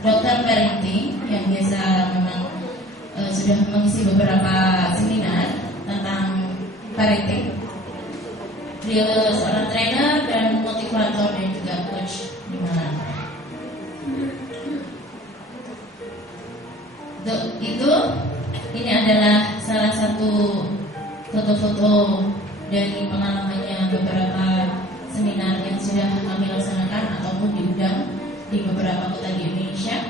dokter parenting yang biasa memang sudah mengisi beberapa seminar tentang parenting. Beliau seorang trainer dan motivator dan juga coach di Malang. Ini adalah salah satu foto-foto dari pengalamannya beberapa seminar yang sudah kami laksanakan ataupun diundang di beberapa kota di Indonesia.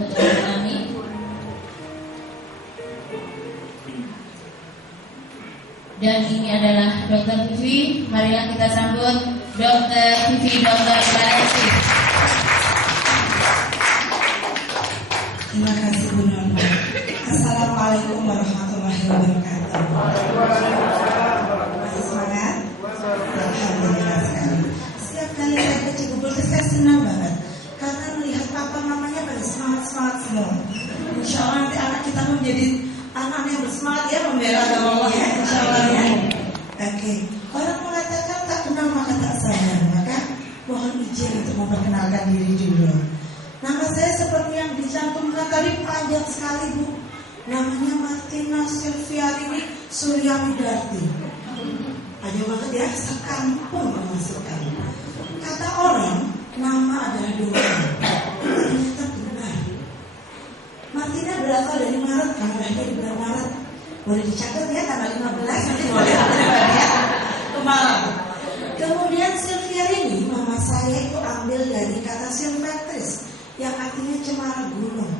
Foto kami. Dan ini adalah Dr. Vivi. Marilah kita sambut Dr. Vivi, Dr. Parenting. Terima kasih Bu Norma. Assalamualaikum warahmatullahi wabarakatuh. Masih semangat? Alhamdulillah sekali. Setiap kali saya ke Cibubur saya senang banget karena melihat papa mamanya pada semangat semua. Insya Allah nanti anak kita menjadi anak yang bersemangat ya, membela agama Allah ya, insya Allah ya. Oke. Orang mengatakan tak kenal maka tak sayang, maka mohon izin untuk memperkenalkan diri dulu. Nama saya seperti yang dicantumkan tadi panjang sekali Bu. Namanya Martina Silviarini Suryawidarti. Aja banget ya, sekampung memasukkan. Kata orang, nama adalah doa. Ternyata benar. Martina berasal dari Maret, karena lahirnya di bulan Maret. Boleh dicatat ya, tanggal 15 nanti boleh ya. Kemarin. Kemudian Silviarini, mama saya itu ambil dari kata Silvestris, yang artinya cemara gunung.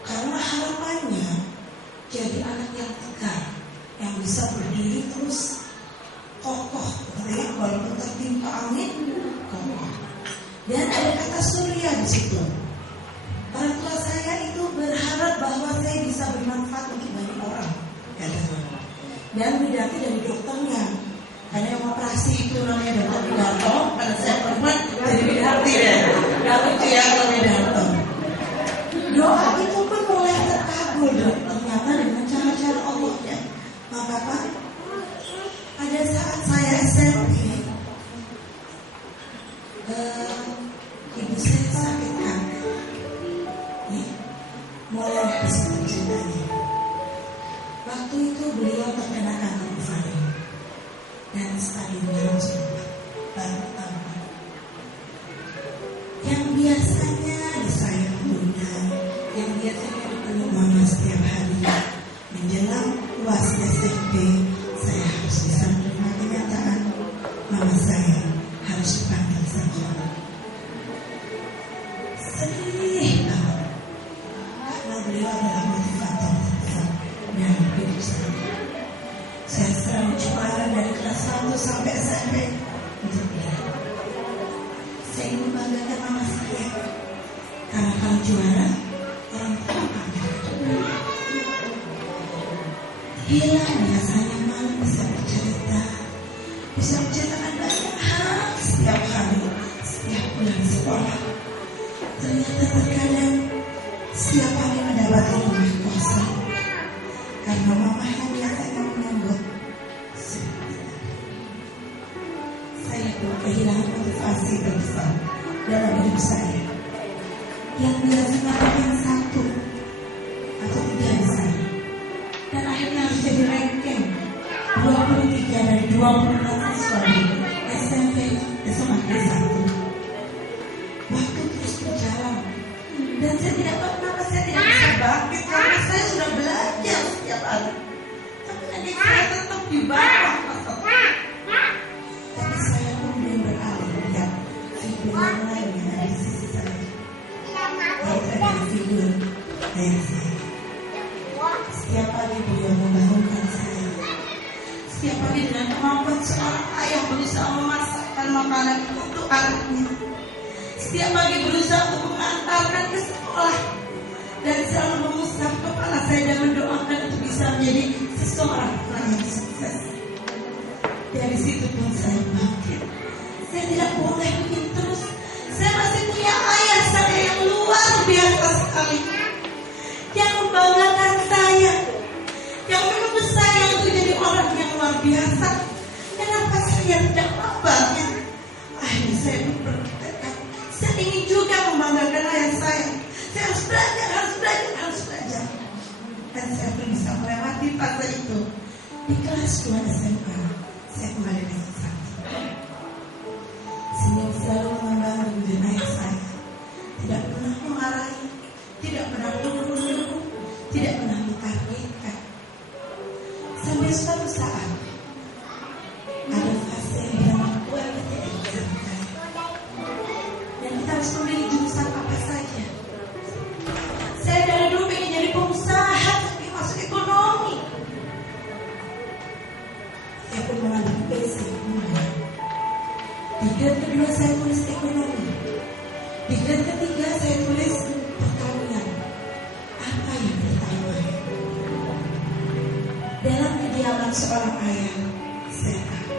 Karena harapannya jadi anak yang tegar, yang bisa berdiri terus kokoh, ya, walaupun tertimpa angin, kokoh. Dan ada kata surya di situ. Orang tua saya itu berharap bahwa saya bisa bermanfaat untuk banyak orang, kata saya. Dan Widarti dari dokternya, karena yang operasi itu namanya Dokter Widarto, karena saya perempuan jadi Widarti ya. Gak lucu ya kalau Widarto. Doa itu pun mulai terkabul ternyata dengan cara-cara Allah ya. Maka Pak, pada saat saya SMP, ibu saya sakit kanker. Mulai habis ceritanya. Waktu itu beliau terkena kanker ovari dan stadiumnya langsung baru tambah. Yang biasanya disayang bunda, yang biasanya dipeluk mama setiap hari, menjelang UAS SMP, saya harus bisa menerima kenyataan mama saya harus dipanggil sarjana. Sedih banget, karena beliau adalah motivator terbesar dalam hidup saya. Saya selalu juara dari kelas 1 sampai SMP untuk dia. Saya ingin membanggakan mama saya, karena kalau juara orang tua panggil. Hilang biasanya malam bisa bercerita, bisa menceritakan banyak hal setiap hari, setiap pulang sekolah. Ternyata terkadang setiap hari mendapati rumah kosong, karena mama yang biasanya menyambut saya pun kehilangan motivasi terbesar dalam hidup saya. Yang biasanya yang 1 atau 3 besar, dan akhirnya harus jadi ranking 23 dari 24 siswa di SMP SMA 1. Waktu terus berjalan dan saya tidak tahu kenapa saya tidak bisa bangkit, karena saya sudah belajar setiap hari. Tapi nanti saya tetap di bawah. Tapi saya kemudian beralih melihat figur yang lain yang ada di sisi saya. Yaitu adalah figur ayah saya. Setiap pagi beliau membangunkan saya. Setiap pagi dengan kemampuan seorang ayah berusaha memasakkan makanan untuk anaknya. Setiap pagi berusaha untuk mengantarkan ke sekolah dan selalu mengusap kepala saya dan mendoakan untuk bisa menjadi seseorang yang sukses. Dari situ pun saya bangkit. Saya tidak boleh begini terus. Saya masih punya ayah saya yang luar biasa sekali, yang membanggakan saya, yang menuntut saya untuk jadi orang yang luar biasa. Kenapa saya tidak membanggakan? Akhirnya saya bertekad, saya ingin juga membanggakan ayah saya. kelas 2 SMA, saya kembali ke sakit. Senyum selalu membangun dengan ayah saya. Tidak pernah memarahi, tidak pernah menyuruh, tidak pernah mentargetkan. Sampai suatu saat ada fase yang bernama UMTN sampai, dan kita harus memilih jurusan apa saja. Saya dari dulu pengen jadi pengusaha, tapi masuk ekonomi. Saya pun mengambil basic. Di grade kedua saya tulis ekonomi. Di grade ketiga saya tulis pertanian. Apa yang pertama? Dalam kediaman seorang ayah, saya tahu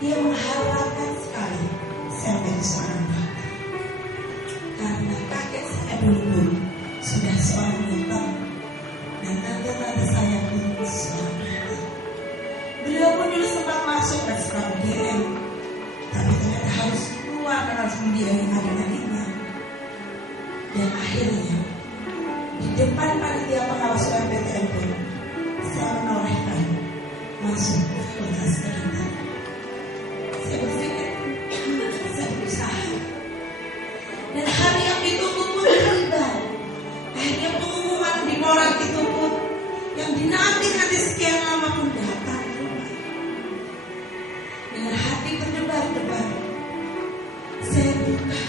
dia mengharapkan sekali saya menjadi seorang dokter. Karena kakek saya dulu pun sudah seorang dokter, dan tante-tante saya pun seorang dokter. Beliau pun dulu sempat masuk dan seorang UGM, tapi ternyata harus keluar karena harus membiayai adik-adiknya. Dan akhirnya di depan panitia pengawas UMPTN pun saya menorehkan masuk ke fakultas kedokteran. Saya berpikir saya berusaha, dan hari yang ditunggu pun tiba. Akhirnya pengumuman di koran itu pun yang dinanti sekian lama pun datang ke rumah. Dengan hati berdebar-debar, saya buka,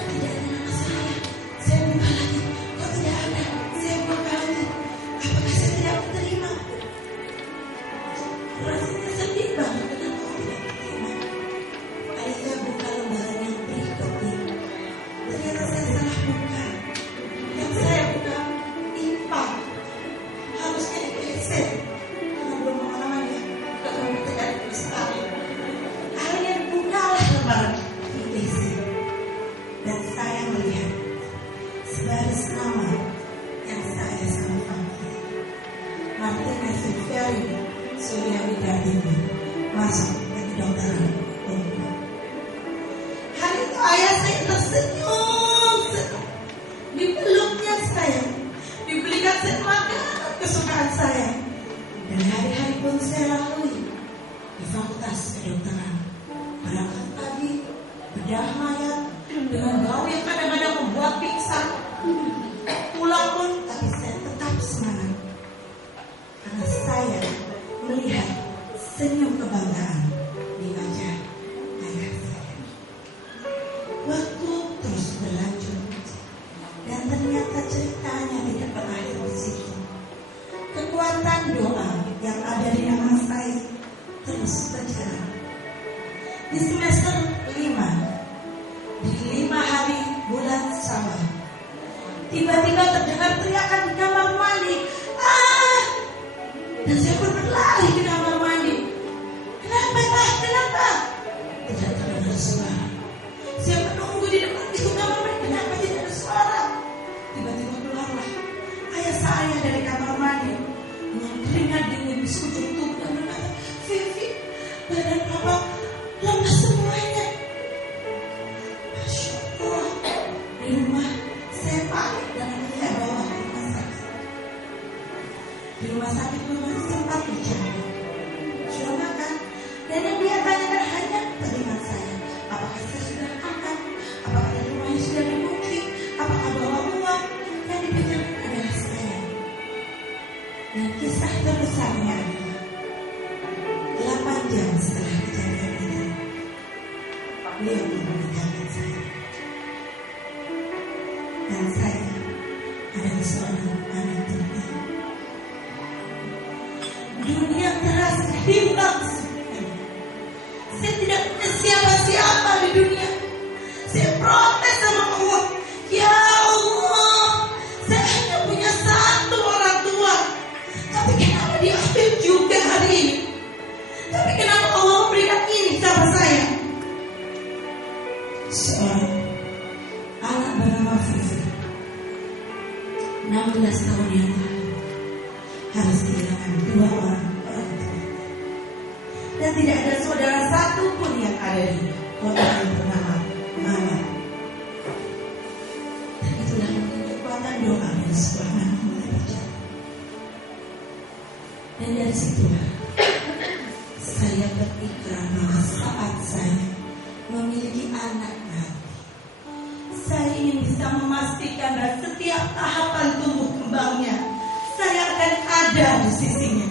tidak ada nama saya. Saya buka lagi, kok tidak ada. Saya buka lagi, apakah saya tidak diterima? Rasanya sedih banget, kenapa kok tidak diterima? Saya buka lembaran yang berikutnya, ternyata saya salah buka. Yang saya buka IPA, harusnya IPC, karena belum pengalaman ya, kalau tidak sekali. Akhirnya bukalah lembaran IPC, dan saya melihat sebaris nama yang saya sangat familiar. Martinez Ferry Surya Widadini masuk ke kedokteran umum. Hari itu ayah saya tersenyum, dipeluknya saya, dibelikan makanan kesukaan saya. Dan hari-hari pun saya lalui di fakultas kedokteran. Berangkat pagi, bedah mayat dengan bau yang kadang-kadang membuat pingsan. Pulang pun, tapi saya tetap semangat karena saya melihat senyum kebanggaan di wajah ayah saya. Waktu terus berlanjut, dan ternyata ceritanya tidak berakhir di situ. Kekuatan doa yang ada di nama saya terus berjalan. Di semester 5, di 5 hari bulan Syawal, tiba-tiba terdengar teriakan di kamar mandi. Dan saya pun berlari ke kamar mandi. Kenapa Pak? Kenapa? Tidak terdengar suara. Saya menunggu di depan pintu kamar mandi. Kenapa tidak ada suara? Tiba-tiba keluarlah ayah saya dari kamar mandi dengan keringat dingin di sekujur tubuh dan berkata, Vivi, badan Papa lemas semuanya. Masya Allah, di rumah saya panik dan saya bawa ke rumah sakit. Di rumah sakit pun masih sempat bicara. Sudah makan, dan yang dia tanyakan hanya telinga saya. Apakah saya sudah makan? Apakah dari rumahnya sudah dikunci? Apakah bawa uang? Yang dipikirkan adalah saya. Dan kisah terbesarnya adalah 8 jam setelah kejadian itu, beliau pun meninggalkan saya. Dan saya adalah seorang anak tunggal. Dunia terasa hilang. Saya tidak punya siapa-siapa di dunia. Saya protes sama Allah. Ya Allah, saya hanya punya satu orang tua. Tapi kenapa diambil juga hari ini? Tapi kenapa Allah memberikan ini sama saya? Seorang anak bernama Vivi, 16 tahun yang lalu, harus kehilangan 2 orang tua. Dan tidak ada saudara satu pun yang ada di kota yang bernama Malang. Dan itulah mungkin kekuatan doa dari sebuah anak mulai berjalan. Dan dari situlah ingin bisa memastikan dan setiap tahapan tumbuh kembangnya saya akan ada di sisinya.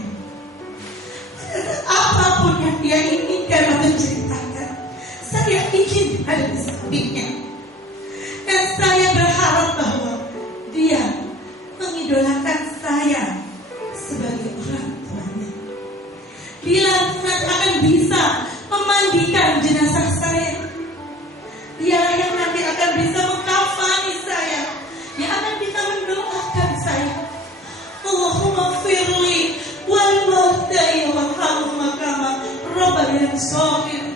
Apapun yang dia inginkan atau ceritakan, saya ingin ada di sampingnya. Dan saya berharap bahwa dia mengidolakan saya sebagai orang tuanya. Bila nanti akan bisa memandikan jenazah saya, dialah yang nanti akan bisa mengkafani saya, yang akan bisa mendoakan saya. Allahumma firli wal mawtai warhamhum kama rabbayani shaghir.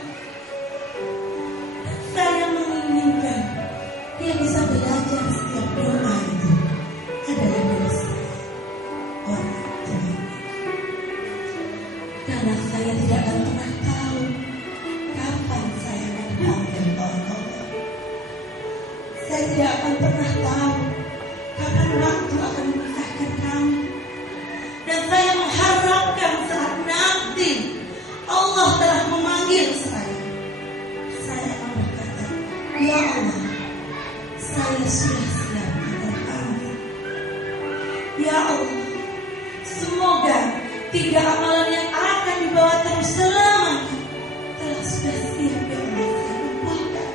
Saya menginginkan dia bisa belajar setiap doa itu adalah dari saya, orang tuanya. Karena saya tidak akan pernah tahu kapan saya akan dipanggil oleh Allah. Saya tidak akan pernah tahu kapan waktu akan memisahkan kami. Dan saya mengharapkan saat nanti Allah telah memanggil saya akan berkata, ya Allah, saya sudah siap akan panggil. Ya Allah, semoga 3 amalan yang akan dibawa terus selamanya telah sudah siap ya Allah saya kumpulkan.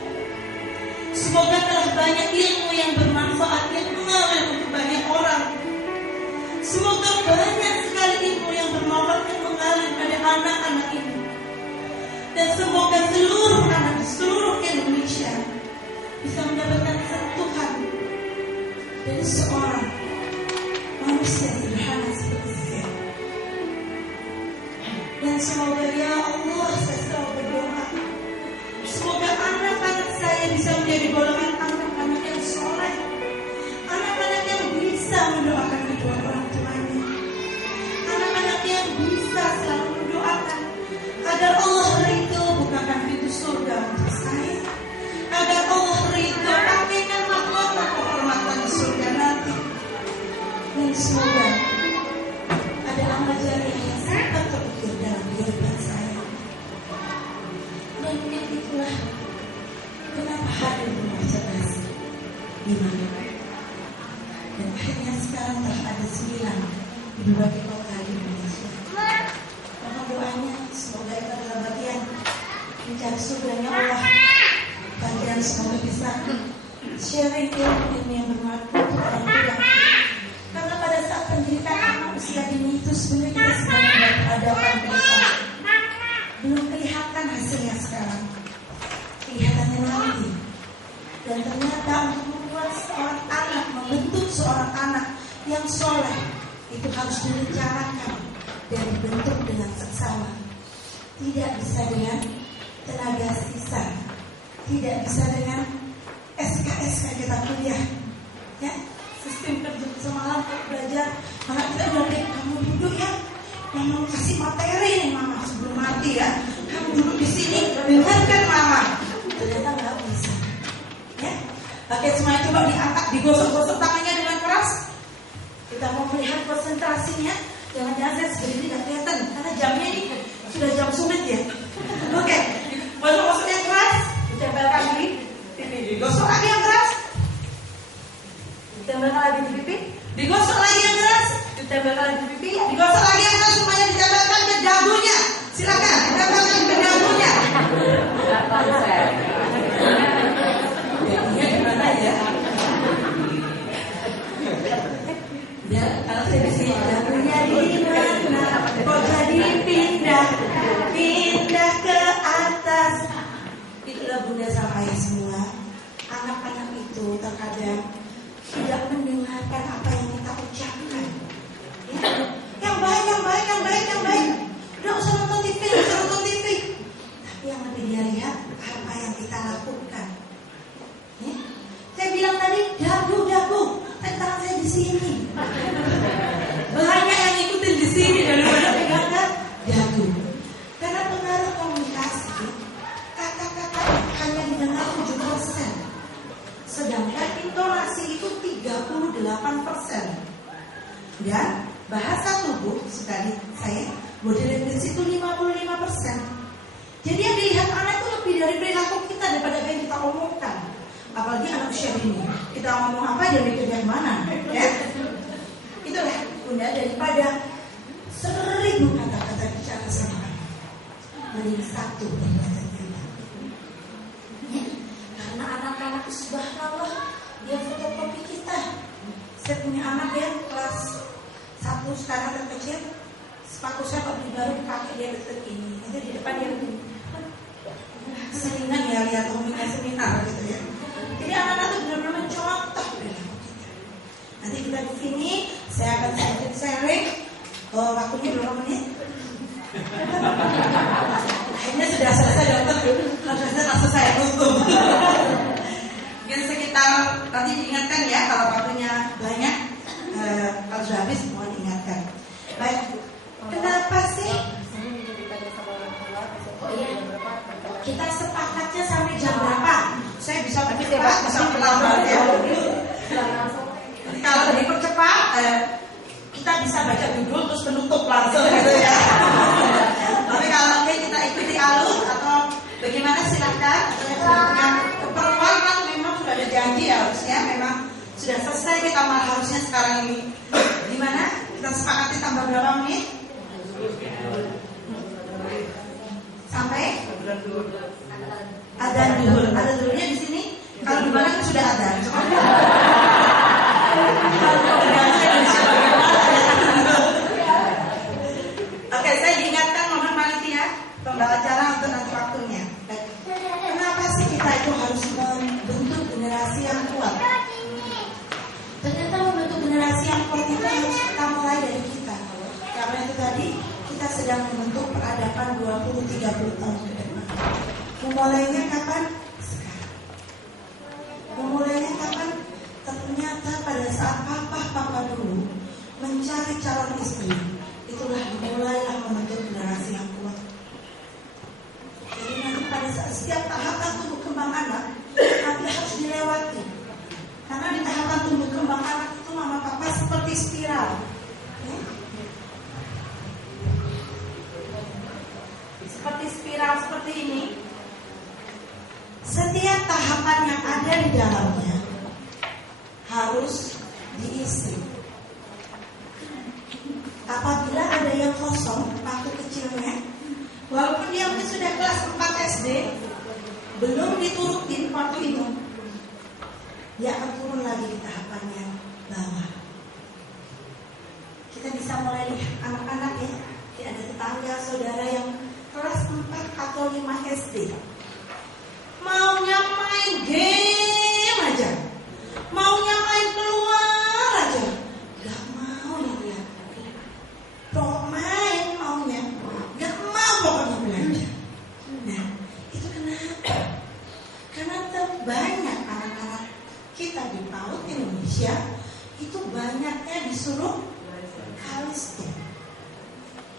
Semoga telah banyak ilmu yang bermanfaat yang mengalir untuk banyak orang. Semoga banyak sekali ilmu yang bermanfaat yang mengalir pada anak-anak ini. Dan semoga seluruh anak di seluruh Indonesia bisa mendapatkan sentuhan dari seorang manusia sederhana seperti saya. Dan semoga ya Allah saya selalu berdoa, semoga anak-anak saya bisa menjadi golongan anak-anak yang soleh, anak-anak yang bisa mendoakan kedua orang tuanya, anak-anak yang bisa selalu mendoakan agar Allah ridho bukakan pintu surga untuk saya, agar Allah ridho pakaikan mahkota kehormatan di surga nanti. Dan semoga ada amal jariah yang sempat terukir dalam kehidupan saya. Dan itulah kenapa hadir rumah cerdas di mana. Dan akhirnya sekarang telah ada 9 di berbagai kota di Indonesia. Mohon doanya semoga itu adalah bagian mencari surganya Allah. Bagian semoga bisa sharing ilmu yang bermanfaat untuk orang tua. Karena pada saat pendidikan anak usia dini itu sebenarnya kita sedang berhadapan mereka. Belum kelihatan hasilnya sekarang, kelihatannya nanti. Dan ternyata untuk membuat seorang anak, membentuk seorang anak yang soleh, itu harus direncanakan dan dibentuk dengan seksama. Tidak bisa dengan tenaga sisa, tidak bisa dengan SKS kita kuliah, ya. Sistem kerja semalam belajar, maka kita udah deh, kamu duduk ya, mama kasih materi nih mama sebelum mati ya, kamu duduk di sini dengarkan mama. Ternyata nggak bisa, ya. Pakai semuanya coba diangkat, digosok-gosok tangannya dengan keras. Kita mau melihat konsentrasinya, jangan-jangan saya segini nggak kelihatan karena jamnya ini sudah jam sulit ya. Oke, gosok-gosok yang keras, ditempelkan di pipi, digosok lagi yang keras. Ditempelkan lagi di pipi, digosok lagi yang keras, ditempelkan lagi di pipi, digosok lagi yang keras, semuanya ditempelkan ke dagunya. Silakan, ditempelkan ke dagunya. Jadinya gimana ya? Ya, kalau saya bisa dagunya di mana? Kok jadi pindah ke atas? Itulah bunda sama ayah semua. Anak-anak itu terkadang tidak mendengarkan apa yang kita ucapkan. Ya. Yang baik. Udah usah nonton TV. Tapi yang lebih dia lihat apa yang kita lakukan. Ya. Saya bilang tadi dagu, tangan saya di sini. Banyak yang ikutin di sini daripada pegang dagu. Karena pengaruh komunikasi, kata-kata hanya didengar 7%. Sedangkan intonasi itu 38%. Dan bahasa tubuh sekali saya body language itu 55%. Jadi yang dilihat anak itu lebih dari perilaku kita daripada apa yang kita omongkan. apalagi anak usia dini. Kita ngomong apa dia mikirnya kemana, ya? Itulah Bunda, daripada 1000 kata-kata bicara sama anak, mending 1 belajar cerita. Ya? Karena anak-anak subhanallah dia fotokopi kita. Saya punya anak ya kelas 1 sekarang terkecil, sepatu saya kok beli baru pakai dia detik ini. Itu di depan dia begini. Seringan ya lihat omongnya seminar gitu ya. Jadi anak-anak itu benar-benar mencontoh perilaku kita. Nanti kita di sini saya akan sedikit sharing. Waktunya berapa menit? Akhirnya sudah selesai dokter. Sudah langsung saya tutup. Mungkin sekitar nanti diingatkan ya kalau waktunya banyak. Kalau sudah habis mohon diingatkan. Baik. Kenapa sih? Kita sepakatnya sampai jam berapa? Saya bisa percepat, bisa perlambat ya. Kalau dipercepat, kita bisa baca judul terus menutup langsung gitu ya. Tapi kalau kita ikuti alur atau bagaimana silakan. Atau yang sudah punya keperluan kan memang sudah ada janji ya harusnya memang sudah selesai kita harusnya sekarang ini. Gimana? Kita sepakati tambah berapa menit? Sampai adzan zuhur. Adzan zuhurnya di sini. Kalau di mana sudah adzan. Oke, saya diingatkan mohon panitia pembawa acara untuk nanti waktunya. Kenapa sih kita itu harus membentuk generasi yang kuat? Ternyata membentuk generasi yang kuat itu harus kita mulai dari kita. Karena itu tadi kita sedang membentuk peradaban 20-30 tahun ke depan. Memulainya kapan? Sekarang. Memulainya kapan? Ternyata pada saat papa dulu mencari calon istri, itulah dimulailah membentuk generasi yang kuat. Jadi nanti pada saat setiap tahapan tumbuh kembang anak, nanti harus dilewati. Karena di tahapan tumbuh kembang anak itu mama papa seperti spiral. Ya? Seperti spiral seperti ini. Setiap tahapan yang ada di dalamnya harus diisi. Apabila ada yang kosong waktu kecilnya, walaupun dia mungkin sudah kelas 4 SD, belum diturutin waktu itu, dia akan turun lagi di tahapan yang bawah. Kita bisa mulai lihat anak-anak ya, ada tetangga saudara yang kelas 4 atau 5 SD, maunya main game aja, maunya main keluar aja, gak mau nih dia. Pokok main maunya, gak mau pokoknya belajar. Nah, itu kenapa? Karena banyak anak-anak kita di PAUD Indonesia itu banyaknya disuruh kalistung.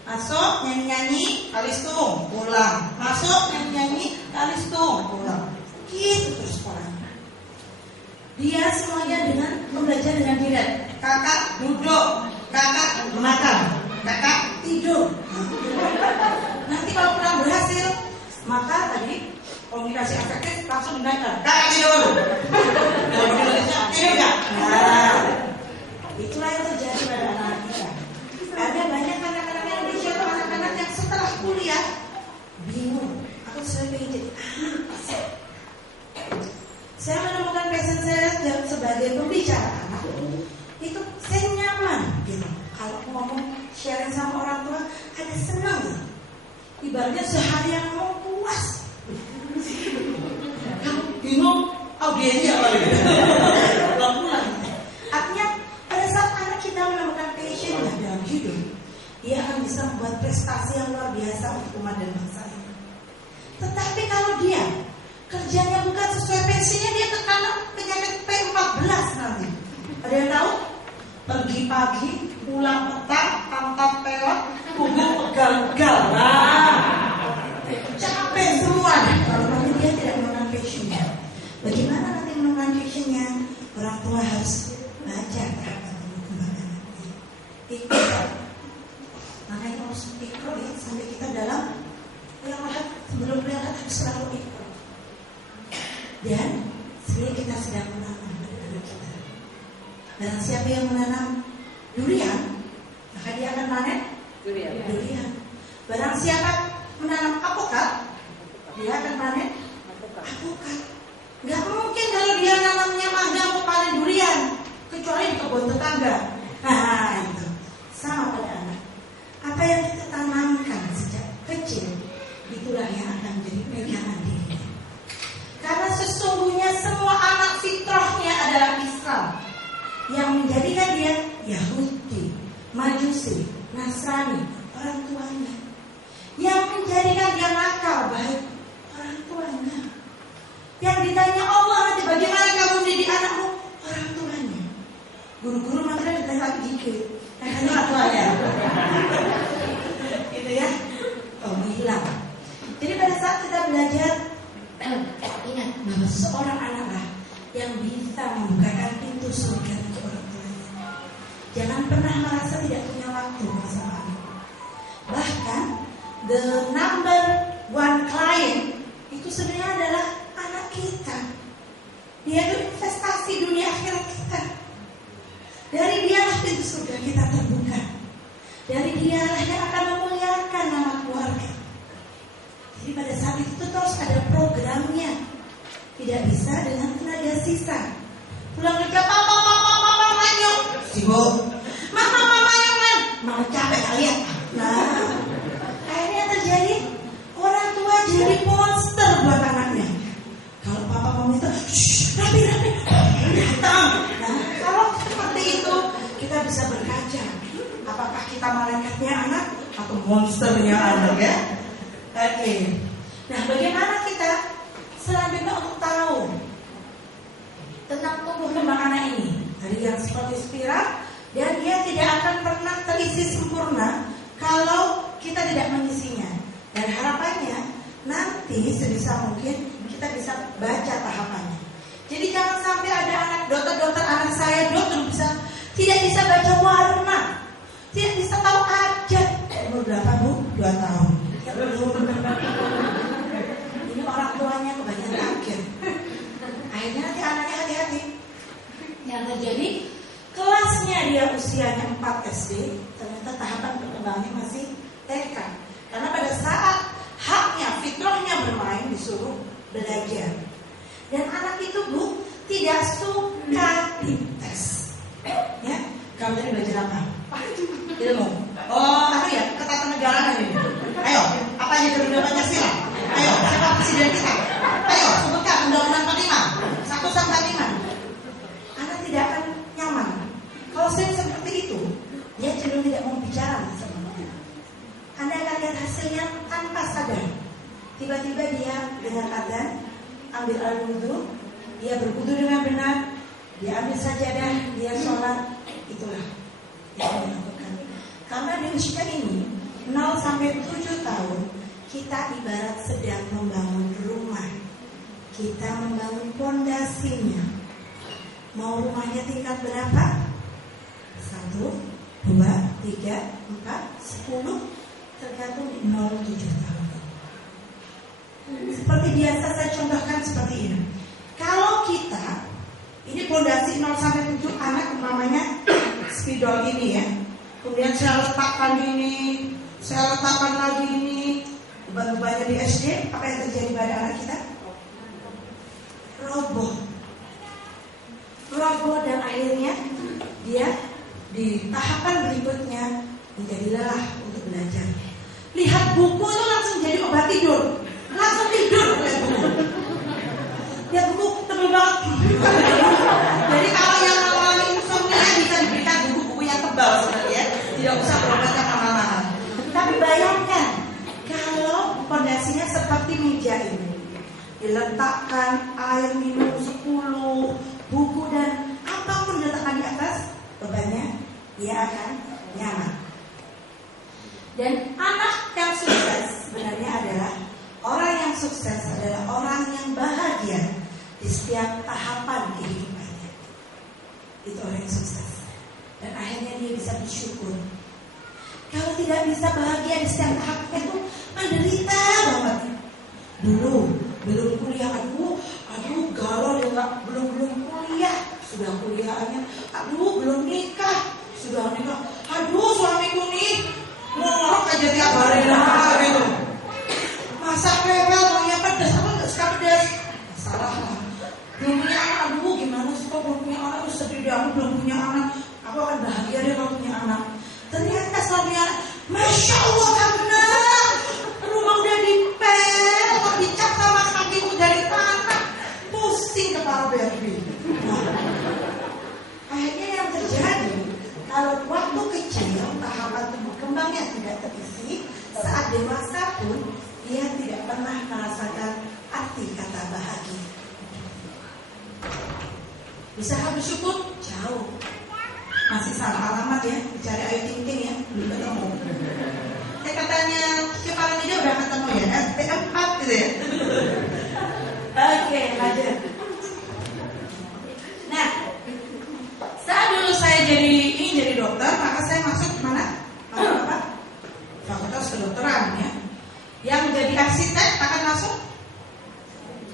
Masuk nyanyi-nyanyi kalistung, pulang. Masuk nyanyi-nyanyi kalistung, pulang. Gitu terus sekolahnya. Dia semuanya dengan belajar dengan direct. Kakak duduk, kakak makan, kakak tidur. Nanti kalau kurang berhasil, maka tadi komunikasi efektif langsung dinaikkan. Kakak tidur. Tidur gak? Nah, itulah yang terjadi pada anak-anak kita. Ada banyak anak-anak Indonesia atau anak-anak yang setelah kuliah bingung. Aku sering ingin jadi apa sih? Saya menemukan passion saya sebagai pembicara anak. Itu saya nyaman gitu. Kalau ngomong sharing sama orang tua, ada senang gitu. Ibaratnya seharian ngomong puas. Kamu bingung audiennya apa gitu. Pulang. Artinya pada saat anak kita menemukan passion dalam hidup, dia akan bisa membuat prestasi yang luar biasa untuk umat dan bangsa ini. Tetapi kalau dia kerjanya bukan sesuai passionnya, dia terkena penyakit P14 nanti. Ada yang tahu? Pergi pagi, pulang petang, angkat pelot, punggung pegal-pegal. Nah, capek semua kalau nanti dia tidak menemukan passionnya. Bagaimana nanti menemukan passionnya? Orang tua harus baca tahapan perkembangan nanti. Ikro. Makanya harus ikro ya, sampai kita dalam yang sebelum berangkat harus selalu ikro. Dan sebelum kita Dan siapa yang menanam durian, maka dia akan panen durian. Barang siapa menanam alpukat, dia akan panen alpukat. Gak mungkin kalau dia nanamnya mangga mau panen durian, kecuali di kebun tetangga. Nah itu sama pada anak. Apa yang kita tanamkan sejak kecil, itulah yang akan menjadi pegangan diri. Karena sesungguhnya semua anak fitrahnya adalah Islam. Yang menjadikan dia Yahudi, Majusi, Nasrani, orang tuanya. Yang menjadikan dia nakal baik, orang tuanya. Yang ditanya Allah nanti bagaimana kamu mendidik anakmu, orang tuanya. Guru-guru makanya ditanya lagi dikit, hanya orang tuanya. Gitu ya. Oh hilang. Jadi pada saat kita belajar, ingat bahwa seorang anaklah yang bisa membukakan pintu surga untuk orang tuanya. Jangan pernah merasa tidak punya waktu bersama anak. Bahkan the number one client itu sebenarnya adalah anak kita. Dia itu investasi dunia akhirat kita. Dari dialah pintu surga kita terbuka. Dari dialah yang akan memuliakan nama keluarga. Jadi pada saat itu terus ada programnya. Tidak bisa dengan tenaga sisa. Pulang kerja, papa manyok, sibuk. Mama manyok, mama capek kalian. Nah, akhirnya terjadi orang tua jadi monster buat anaknya. Kalau papa mama itu, rapi, datang. Nah, kalau seperti itu kita bisa berkaca. Apakah kita malaikatnya anak atau monsternya anak ya? Oke. Nah, bagaimana kita selanjutnya untuk tahu tentang tumbuh kembang anak ini? Dari yang seperti spiral, dan dia tidak akan pernah terisi sempurna kalau kita tidak mengisinya. Dan harapannya nanti sebisa mungkin kita bisa baca tahapannya. Jadi jangan sampai ada anak dokter anak saya tidak bisa baca warna, tidak bisa tahu adat. Umur berapa Bu? 2 tahun. Ya belum. Ini orang tuanya kebanyakan akhir. Akhirnya nanti anaknya hati-hati. Yang terjadi kelasnya dia usianya 4 SD, ternyata tahapan perkembangannya masih TK. Karena pada saat haknya, fitrahnya bermain disuruh belajar. Dan anak itu Bu tidak suka dites. Ya, kamu tadi belajar apa? Ilmu. Oh, ya, ketatanegaraan ini. Ayo, apa aja dari Pancasila? Ayo, siapa presiden kita? Ayo, sebutkan Undang-Undang 45, 1 sampai 5. Anak tidak akan nyaman. Kalau saya seperti itu, dia cenderung tidak mau bicara sama Anda. Anda akan lihat hasilnya tanpa sadar. Tiba-tiba dia dengan adzan ambil air wudhu, dia berwudhu dengan benar, dia ambil sajadah, dia sholat. Itulah yang dia lakukan. Karena di usia ini 0 sampai 7 tahun kita ibarat sedang membangun rumah. Kita membangun pondasinya. Mau rumahnya tingkat berapa? 1, 2, 3, 4, 10, tergantung di 0-7 tahun. Seperti biasa saya contohkan seperti ini. Kalau kita, ini pondasi 0 sampai 7 anak namanya spidol ini ya. Kemudian saya letakkan ini, saya letakkan lagi ini, beban-bebannya di SD, apa yang terjadi pada anak kita? Roboh dan akhirnya dia di tahapan berikutnya menjadi lelah untuk belajar. Lihat buku itu langsung jadi obat tidur, langsung tidur lihat buku. Lihat buku tebel banget. Jadi kalau yang mengalami insomnia bisa diberikan buku-buku yang tebal sebenarnya, tidak usah berobat mahal-mahal. Tapi bayangkan kalau pondasinya seperti meja ini, diletakkan air minum 10, buku dan apapun diletakkan di atas bebannya, dia akan nyaman. Dan anak yang sukses sebenarnya adalah orang yang sukses adalah orang yang bahagia di setiap tahapan kehidupannya. Itu orang yang sukses. Dan akhirnya dia bisa bersyukur. Kalau tidak bisa bahagia di setiap tahapnya itu menderita banget. Belum kuliah, aduh galau dia belum kuliah sudah kuliahnya, aduh belum nikah, sudah nikah, aduh suamiku nih ngorok aja tiap hari lah gitu. Masak rewel, maunya pedas, aku nggak suka pedas, salah lah. Belum punya anak, aduh gimana sih kok belum punya anak, terus sedih deh, aku belum punya anak, aku akan bahagia deh kalau punya anak. Ternyata suaminya, Masya Allah karena rumah udah dipel, kok dicat sama kakiku dari tanah, pusing kepala baby. Nah, akhirnya yang terjadi, kalau waktu kecil tahapan tumbuh kembangnya tidak terisi, saat dewasa pun dia tidak pernah merasakan arti kata bahagia. Bisa bersyukur? Jauh. Masih salah alamat ya, dicari Ayu Ting Ting ya, belum ketemu. Katanya kepala dia udah ketemu ya, T4 gitu ya. Oke, lanjut. Nah, saat dulu saya jadi dokter, maka saya masuk mana? Apa? Fakultas kedokteran ya. Yang jadi arsitek akan masuk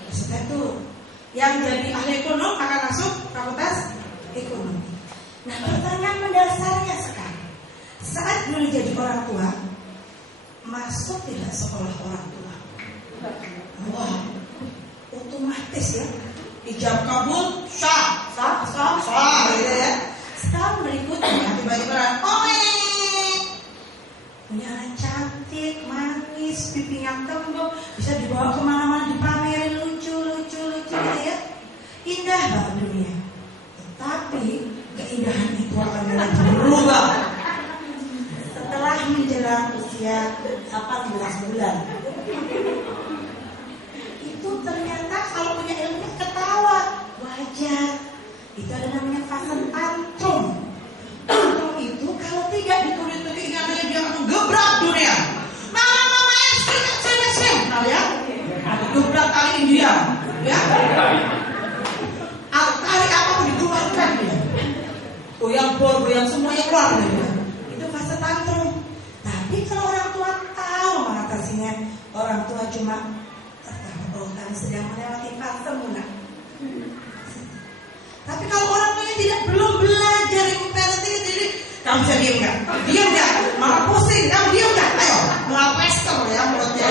arsitektur. Yang jadi ahli ekonom akan masuk fakultas ekonomi. Nah, pertanyaan mendasarnya sekarang, saat dulu jadi orang tua, masuk tidak sekolah orang tua? Wah, otomatis ya. Ijab kabul, sah, gitu ya. Setahun berikutnya tiba-tiba, punya anak cantik, manis, pipinya tembok, bisa dibawa kemana-mana, dipamerin lucu gitu ya. Indah banget dunia. Tetapi keindahan itu akan mulai berubah setelah menjelang usia 18 bulan. Itu ternyata kalau punya ilmu ketawa wajar. Itu ada namanya fase tantrum. Tantrum itu kalau tidak dituruti keinginannya dia akan gebrak dunia. Mama sering. Nah ya, ada gebrak kali India, ya. Kali apapun dikeluarkan dia. Goyang bor, goyang semuanya keluar dari dia. Itu fase tantrum. Tapi kalau orang tua tahu mengatasinya, orang tua cuma tertawa, kami sedang melewati fase munak. Tapi kalau orang tuanya belum belajar ilmu parenting, jadi kamu bisa diam nggak? Diam nggak? Malah pusing, kamu diam nggak? Ayo, melapester ya mulutnya.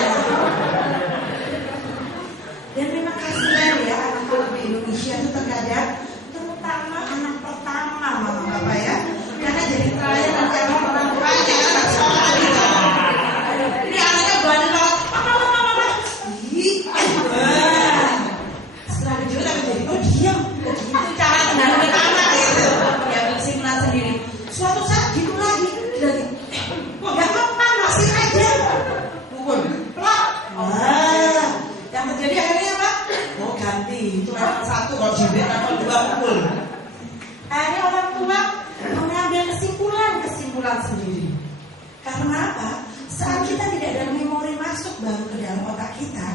Dan memang kasihan ya anak-anak di Indonesia itu terkadang, terutama anak pertama mama bapak ya, karena jadi terakhir nanti orang tuanya anak sekolah gitu. Ini anaknya banyak banget, mama. Setelah kecil akan jadi diam, begitu cara menangani anak gitu. Ya bersimpulan sendiri. Suatu saat gitu lagi. Kok gak mempan masih aja. Pukul, pelak. Yang terjadi akhirnya apa? Ganti. Itu level 1 kalau jadi level 2 pukul. Akhirnya orang tua mengambil kesimpulan sendiri. Karena apa? Saat kita tidak ada memori masuk baru ke dalam otak kita,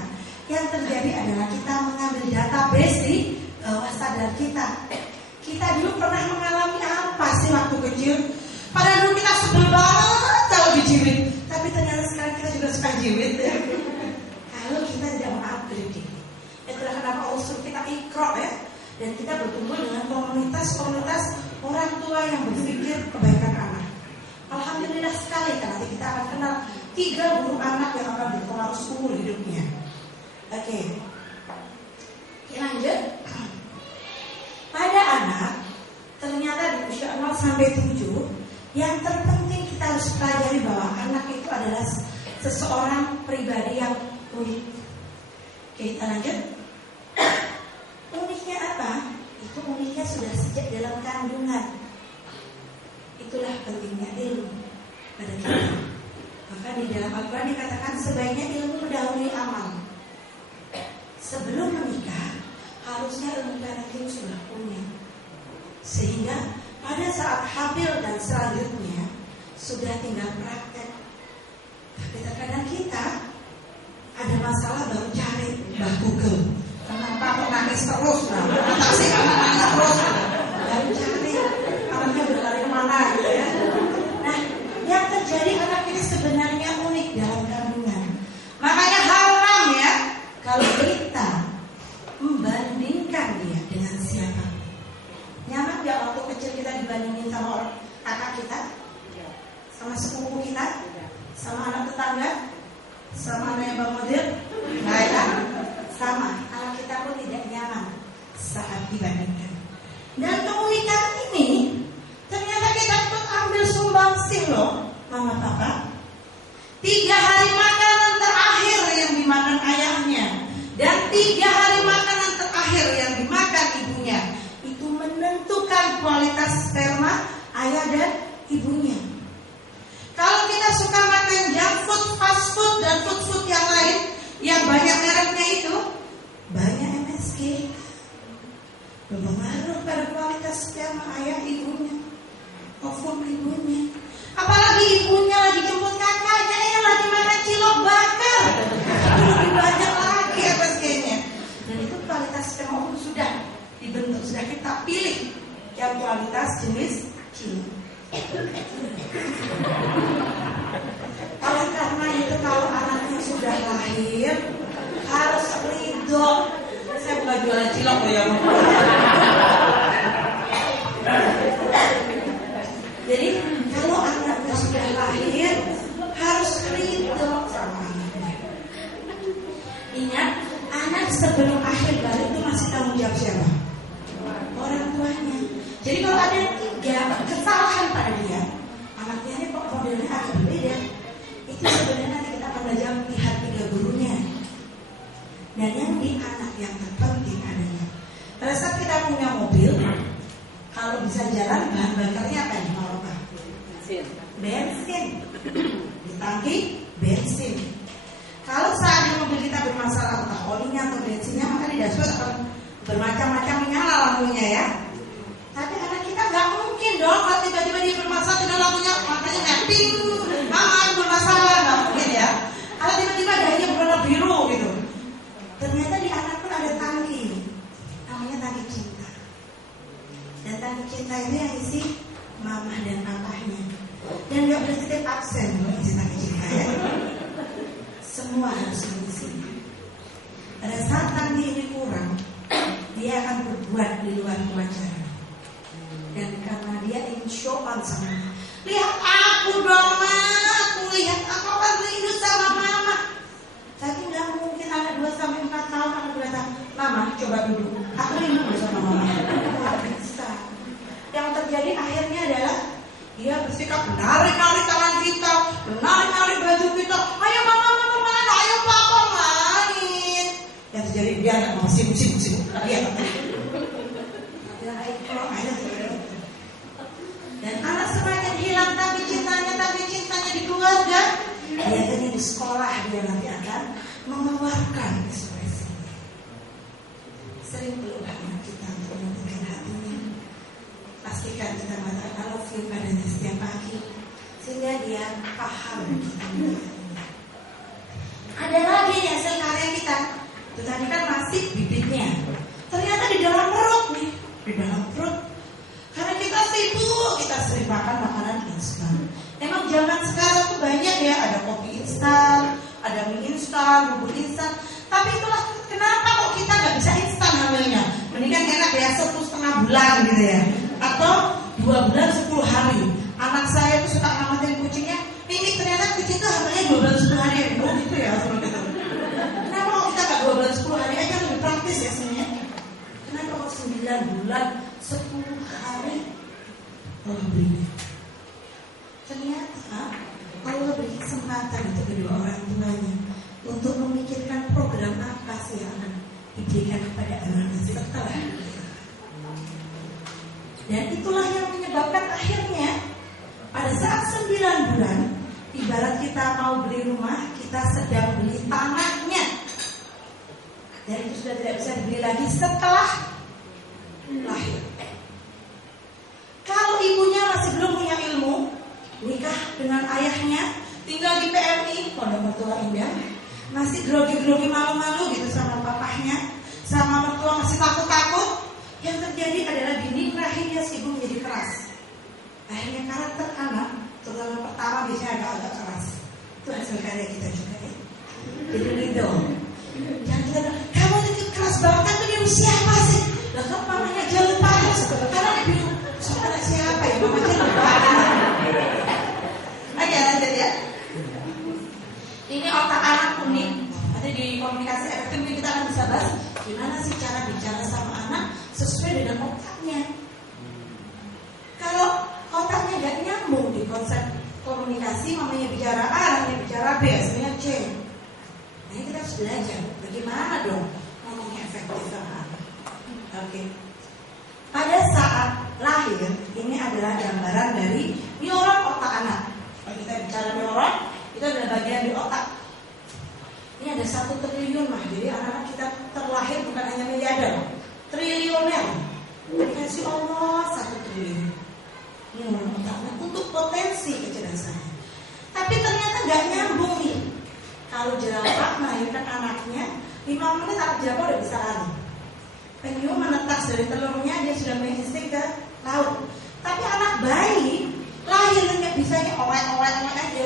yang terjadi adalah kita mengambil database di bawah sadar kita. Kita dulu pernah mengalami apa sih waktu kecil? Padahal dulu kita sebel banget kalau dijilid, tapi ternyata sekarang kita juga suka jilid ya. Kalau kita tidak mengupgrade diri, itulah kenapa usul kita ikro ya. Dan kita bertumbuh dengan komunitas orang tua yang berpikir kebaikan anak. Alhamdulillah sekali karena nanti kita akan kenal 3 guru anak yang akan berpengaruh seumur hidupnya. Oke, lanjut. Pada anak, ternyata di usia 0 sampai 7, yang terpenting kita harus pelajari bahwa anak itu adalah seseorang pribadi yang unik. Oke, kita lanjut. Uniknya apa? Itu uniknya sudah sejak dalam kandungan. Itulah pentingnya ilmu pada kita. Maka di dalam Al-Quran dikatakan sebaiknya ilmu mendahului amal. Sebelum menikah, harusnya ilmu parenting sudah punya. Sehingga pada saat hamil dan selanjutnya sudah tinggal praktek. Tapi terkadang kita ada masalah baru cari Mbah Google. Kenapa kok nangis terus? Atasi anak nangis terus. Baru cari anaknya berlari kemana gitu ya. Nah, yang terjadi anak ini sebenarnya unik dalam kandungan. Makanya haram ya kalau kita membandingkan dia dengan siapa. bandingin sama orang kakak kita, sama sepupu kita, sama anak tetangga, sama anaknya Bang Modir, nah kan? Sama, anak kita pun tidak nyaman saat dibandingkan. Dan keunikan ini ternyata kita pun ambil sumbangsih loh, mama papa. 3 hari makanan terakhir yang dimakan ayahnya dan 3 hari makanan terakhir yang dimakan ibunya itu menentukan kualitas sperma ayah dan ibunya. Kalau kita suka makan junk food, fast food, dan food yang lain yang banyak mereknya itu banyak MSG, berpengaruh pada kualitas sperma ayah ibunya, ovum ibunya. Apalagi ibunya lagi jemput kakaknya yang lagi makan cilok bakar, itu lebih banyak lagi MSG-nya. Dan itu kualitas sperma sudah dibentuk, sudah kita pilih yang kualitas jenis cilok. Oleh karena itu kalau anaknya sudah lahir harus ridho. Saya bukan jualan cilok loh ya. Jadi kalau anaknya sudah lahir harus ridho sama anaknya. Ingat, anak sebelum akhir balik itu masih tanggung jawab siapa? Orang tuanya. Jadi kalau ada 3 kesalahan pada dia, anaknya ini kok modelnya agak berbeda, itu sebenarnya nanti kita akan belajar lihat 3 gurunya. Dan yang di anak yang terpenting adalah pada saat kita punya mobil, kalau bisa jalan bahan bakarnya apa yang mau apa? Bensin. Di tangki bensin. Kalau saat mobil kita bermasalah entah olinya atau bensinnya, maka di dashboard akan bermacam-macam menyala lampunya ya. Tapi anak kita nggak mungkin dong kalau tiba-tiba dia bermasalah tidak lampunya makanya mapping, bermasalah, nggak mungkin ya. Kalau tiba-tiba dahinya berwarna biru gitu. Ternyata di anak pun ada tangki, namanya tangki cinta. Dan tangki cinta ini yang isi mama dan papahnya. Dan nggak boleh titip absen kalau isi tangki cinta ya. Semua harus diisi. Pada saat tangki ini kurang, dia akan berbuat di luar kewajaran. Dan karena dia ingin show on sama mama. Lihat aku dong ma, aku lihat aku akan rindu sama mama. Tapi nggak mungkin anak 2-4 tahun anak berkata, mama coba duduk, aku rindu sama mama. Nggak bisa. Yang terjadi akhirnya adalah dia bersikap menarik-narik tangan kita, menarik-narik baju kita. Ayo mama mana, ayo papa main. Yang terjadi dia nggak mau sibuk. Dia dan anak semakin hilang tangki cintanya di keluarga, biasanya di sekolah dia nanti akan mengeluarkan ekspresinya. Sering peluk anak kita untuk menenangkan hatinya. Pastikan kita mengatakan I love you padanya setiap pagi, sehingga dia paham kita. Ada lagi nih hasil karya kita. Itu tadi kan masih bibitnya. Ternyata di dalam perut nih, di dalam perut. Karena kita sibuk, kita sering makan makanan instan. Emang zaman sekarang tuh banyak ya, ada kopi instan, ada mie instan, bubur instan. Tapi itulah kenapa kok kita nggak bisa instan hamilnya? Mendingan enak ya 1,5 bulan gitu ya, atau 2 bulan 10 hari. Anak saya tuh suka ngamatin kucingnya. Ini ternyata kucing tuh hamilnya 2 bulan 10 hari. Oh gitu ya, seperti itu. Kenapa kok kita nggak 2 bulan 10 hari aja lebih praktis ya sebenarnya? Kenapa kok 9 bulan 10 hari Allah beri? Ternyata Allah beri kesempatan untuk kedua orang tuanya untuk memikirkan program apa sih yang akan diberikan kepada anaknya setelah. Dan itulah yang menyebabkan akhirnya pada saat 9 bulan, ibarat kita mau beli rumah, kita sedang beli tanahnya. Dan itu sudah tidak bisa dibeli lagi setelah lahir. Kalau ibunya masih belum punya ilmu, nikah dengan ayahnya, tinggal di PMI, Pondok Mertua Indah, masih grogi-grogi malu-malu gitu sama papahnya, sama mertua masih takut-takut. Yang terjadi adalah dinding rahimnya si ibu menjadi keras. Akhirnya karakter anak, terutama pertama biasanya agak-agak keras. Itu hasil karya kita juga ya. Jadi ridho. Jangan kita bilang, kamu itu keras banget, itu dia siapa sih? Lah kok mamanya aja lupa. Karena dia bilang, saudara siapa ya? dengan otaknya. Kalau otaknya nggak nyambung di konsep komunikasi, mamanya bicara A, anaknya bicara B, hasilnya C. Nah, kita harus belajar bagaimana dong ngomongnya efektif sama anak. Oke. Pada saat lahir, ini adalah gambaran dari neuron otak anak. Kalau kita bicara neuron, itu adalah bagian di otak. Ini ada 1 triliun mah. Jadi anak-anak kita terlahir bukan hanya miliarder, triliuner. Dikasih Allah 1 triliun. Neuron otaknya untuk potensi kecerdasannya. Tapi ternyata nggak nyambung nih. Kalau jerapah melahirkan anaknya, 5 menit anak jerapah udah bisa lari. Penyu menetas dari telurnya, dia sudah menginsting ke laut. Tapi anak bayi lahirnya bisanya owek aja.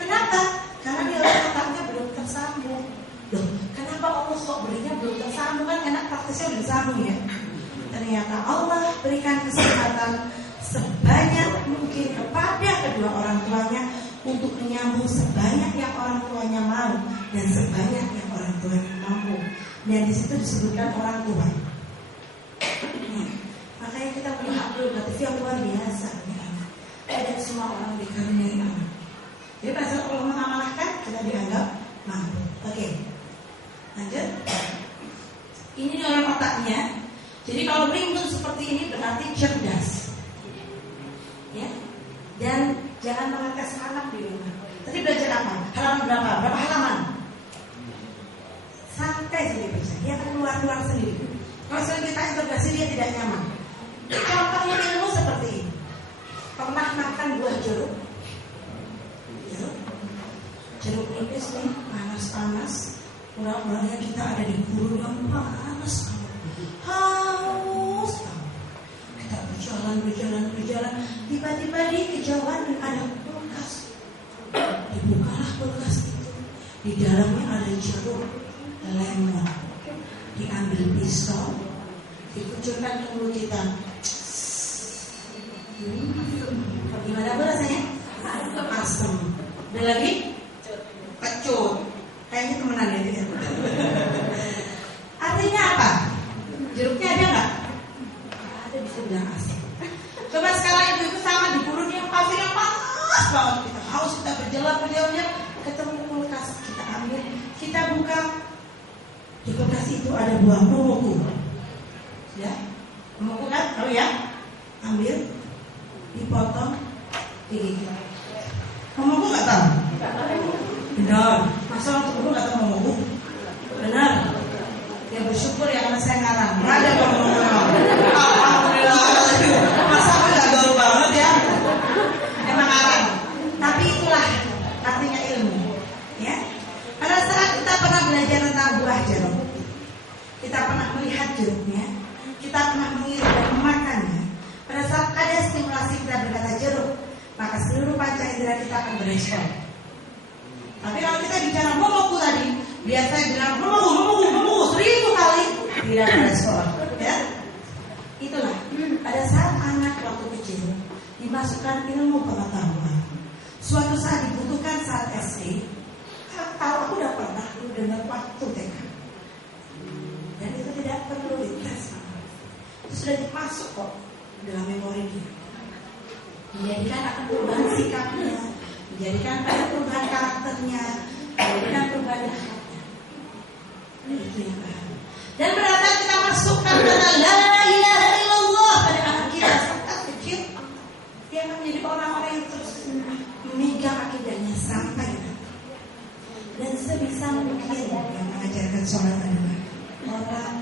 Kenapa? Karena neuron otaknya belum tersambung. Loh, kenapa Allah kok berinya belum tersambung? Kan enak praktisnya udah disambung ya. Ternyata Allah berikan kesempatan sebanyak mungkin kepada kedua orang tuanya untuk menyambung sebanyak yang orang tuanya mau dan sebanyak yang orang tuanya mampu. Dan di situ disebutkan orang tua. Makanya kita punya hak prerogatif yang luar biasa. Tidak semua orang dikaruniai anak. Jadi pada saat Allah mengamanahkan, kita dianggap mampu. Oke, lanjut. Ini neuron otaknya. Jadi kalau rimbun seperti ini berarti cerdas. Ya. Dan jangan mengetes anak di rumah. Tadi belajar apa? Halaman berapa? Berapa halaman? Santai saja baca. Dia akan keluar sendiri. Kalau sering kita interogasi dia tidak nyaman. Contohnya ilmu seperti ini. Pernah makan buah jeruk? Jeruk nipis nih, panas-panas. Pura-puranya kita ada di gurun yang panas. Haus. Kita berjalan. Tiba-tiba di kejauhan ada kulkas. Dibukalah kulkas itu. Di dalamnya ada jeruk lemon. Diambil pisau, dikucurkan ke mulut kita. Gimana rasanya? Asam. Ada lagi? Kecut. Kayaknya temenan ya. Artinya apa? Jeruknya ada nggak? Ada, bisa bilang asam. Coba sekarang ibu-ibu sama di gurun yang pasir yang panas banget. Kita haus, kita berjalan, ketemu kulkas, kita ambil, kita buka. Di kulkas itu ada buah momoku. Ya, momoku kan? Tahu ya? Ambil, dipotong, digigit. Momoku nggak tahu? Benar. Masa orang tua nggak tahu momoku? Benar. Ya bersyukur ya karena saya ngarang. Ada momoku. Alhamdulillah. Masa aku nggak gaul banget ya? Emang ngarang. Tapi itulah artinya ilmu. Ya. Pada saat kita pernah belajar tentang buah jeruk, kita pernah melihat jeruknya, kita pernah mengirim dan memakannya. Pada saat ada stimulasi kita berkata jeruk, maka seluruh panca indera kita akan berespon. Tapi kalau kita bicara momoku tadi, biasanya bilang momoku 1000 kali tidak berespon. Ya, itulah. Pada saat anak waktu kecil dimasukkan ilmu pengetahuan, suatu saat dibutuhkan saat SD. Kalau aku udah pernah dengar waktu TK, dan itu tidak perlu dites, itu sudah masuk kok dalam memori dia. Menjadikan akan perubahan sikapnya, menjadikan ada perubahan karakternya, menjadikan perubahan hatinya. Itu yang baru. Dan berarti kita masukkan kata la ilaha illallah pada anak kita saat kecil, dia akan menjadi orang-orang yang terus memegang akidahnya sampai dan sebisa mungkin yang mengajarkan sholat adalah orang.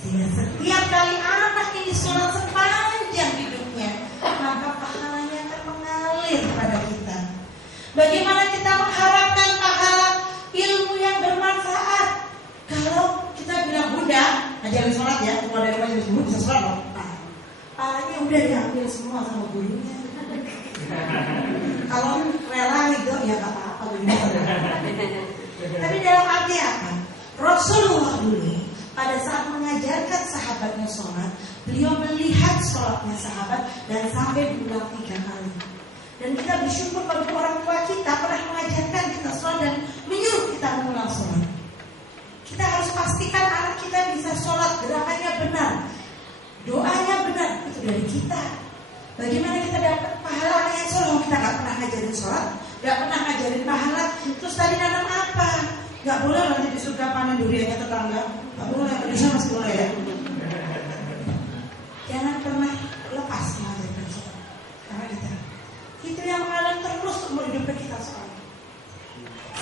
Sehingga setiap kali anak ini sholat sepanjang hidupnya, maka pahalanya akan mengalir pada kita. Bagaimana kita mengharapkan pahala ilmu yang bermanfaat kalau kita bilang bunda ajarin sholat ya, keluar dari majelis guru bisa sholat loh. Pahalanya udah diambil semua sama gurunya. Kalau rela gitu ya gak apa-apa. Tapi dalam arti apa? Rasulullah dulu pada saat mengajarkan sahabatnya sholat, beliau melihat sholatnya sahabat dan sampai diulang 3 kali. Dan kita bersyukur pada orang tua kita pernah mengajarkan kita sholat dan menyuruh kita mengulang sholat. Kita harus pastikan anak kita bisa sholat, gerakannya benar, doanya benar. Itu dari kita. Bagaimana kita dapat pahala yang sholat? Kita gak pernah ngajarin sholat, gak pernah ngajarin pahala. Terus tadi nanam apa? Gak boleh nanti di surga panen duriannya tetangga. Gak boleh, Indonesia masih boleh ya. Jangan pernah lepas mengajarkan sholat. Karena itu yang mengalir terus umur hidup kita soalnya.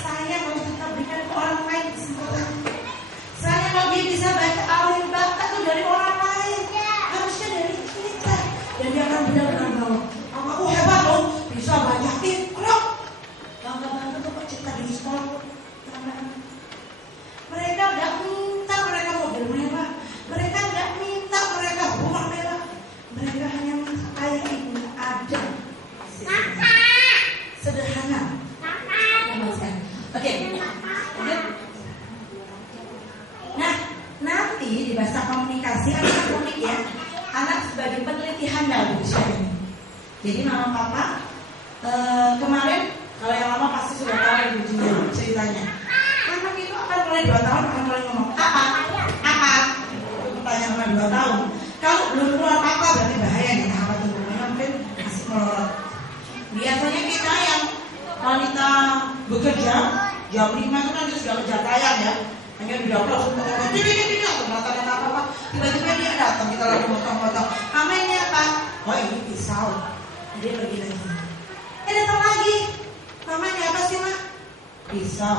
Saya mau kita berikan ke orang lain kesempatan. Saya lagi bisa baca alif bakat itu dari orang lain, harusnya dari kita. Dan dia akan benar-benar bahwa aku hebat loh, bisa baca Iqra. Bangga-bangga tuh kok cipta di sekolah. Mereka nggak minta mereka mobil mewah, mereka nggak minta mereka rumah mewah, mereka hanya minta ayah ibunya ada. Sederhana. Oke. Nah, nanti di bahasa komunikasi anak unik ya. Anak sebagai peneliti handal di ini. Jadi mama papa kemarin kalau yang lama pasti sudah tahu lucunya ceritanya. Anak itu akan mulai 2 tahun akan mulai ngomong apa? Pertanyaan sama 2 tahun. Kalau belum keluar apa berarti bahaya nih apa tuh? Mungkin masih melorot. Biasanya kita yang wanita bekerja jam 5 itu kan sudah kerja tayang ya. Hanya di dapur langsung tidak ternyata apa-apa. Tiba-tiba dia datang, kita lagi motong-motong. Mama ini apa? Oh ini pisau. Dia pergi lagi. Datang lagi. Mama ini apa sih mah? Pisau.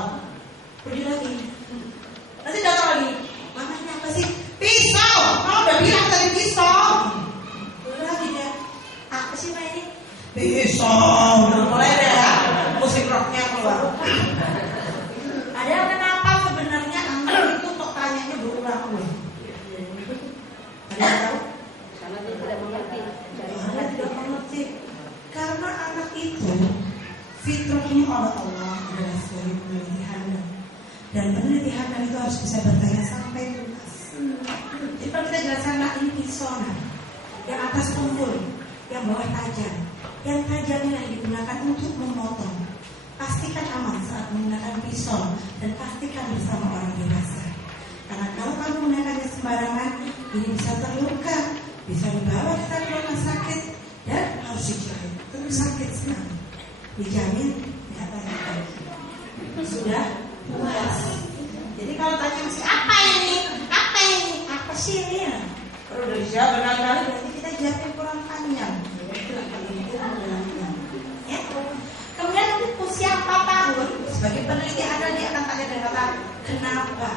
Pergi lagi. Nanti datang lagi. Mama ini apa sih? Pisau. Mama udah bilang tadi pisau. Pergi lagi dia. Apa sih mah ini? Pisau. Udah mulai deh ya. Musik rocknya keluar. Ada kenapa sebenarnya anak itu kok tanyanya berulang-ulang? Ada yang tahu? Karena dia tidak mengerti. Karena tidak mengerti. Karena anak itu fitrahnya oleh Allah adalah sebagai peneliti handal. Dan peneliti handal itu harus bisa bertanya sampai tuntas. Jadi kalau kita jelaskan anak ini pisona, yang atas tumpul, yang bawah tajam. Yang tajam ini yang digunakan untuk memotong. Pastikan aman saat menggunakan pisau dan pastikan bersama orang dewasa. Karena kalau kamu menggunakannya sembarangan, ini bisa terluka, bisa dibawa kita ke rumah sakit dan harus dijahit. Terus sakit sekali. Dijamin tidak banyak lagi. Sudah puas. Jadi kalau tanya masih apa ini? Apa ini? Apa sih ini? Perlu dijawab berkali-kali berarti kita jawabnya kurang panjang. Ya. Kemudian usia 4 tahun sebagai peneliti ada dia akan tanya dengan kata kenapa?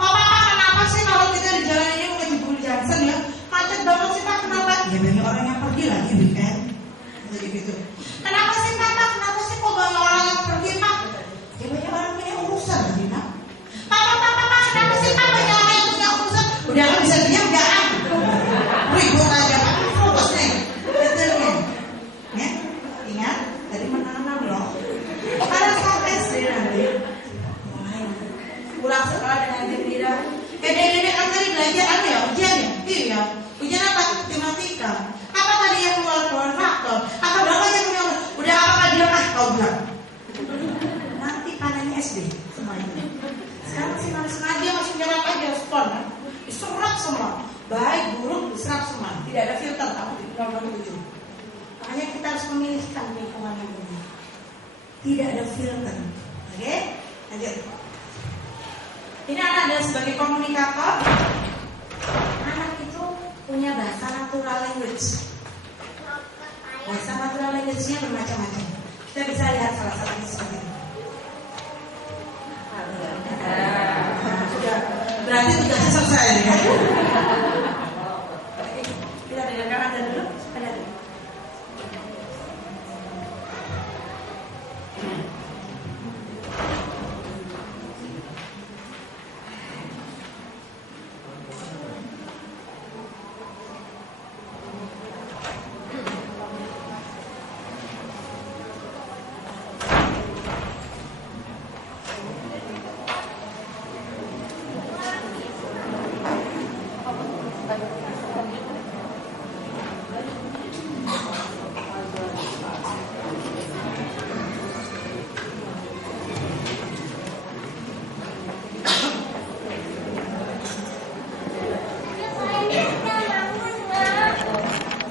Papa kenapa sih kalau kita di jalan ini mau ke Jebul Johnson ya macet banget sih Pak, kenapa? Ya banyak orang yang pergi lagi weekend. Jadi gitu. Kenapa sih Papa? Kenapa sih kok banyak orang yang pergi Pak? Ya banyak orang punya urusan lagi Pak. Papa kenapa sih Pak banyak orang yang punya urusan? Udah kan bisa diam enggak? Ribut aja Pak. Fokus nih. Detailnya. Ya. Ingat tadi menanam loh. Pada saat SD nanti pulang sekolah dengan gembira. Dede kan tadi belajar apa ya? Ujian ya? Iya. Ujian apa? Matematika. Apa tadi yang keluar faktor? Apa berapa yang keluar? Udah apa dia kau bilang? Nanti panennya SD semuanya. Sekarang masih manis-manis dia masih jalan aja spon kan? Diserap semua. Baik buruk diserap semua. Tidak ada filter. Kamu di program 7. Makanya kita harus memilihkan lingkungan yang benar. Tidak ada filter. Oke? Lanjut. Ini anak adalah sebagai komunikator. Anak itu punya bahasa natural language. Bahasa natural language-nya bermacam-macam. Kita bisa lihat salah satunya seperti ini. Sudah. Berarti tugasnya selesai ya.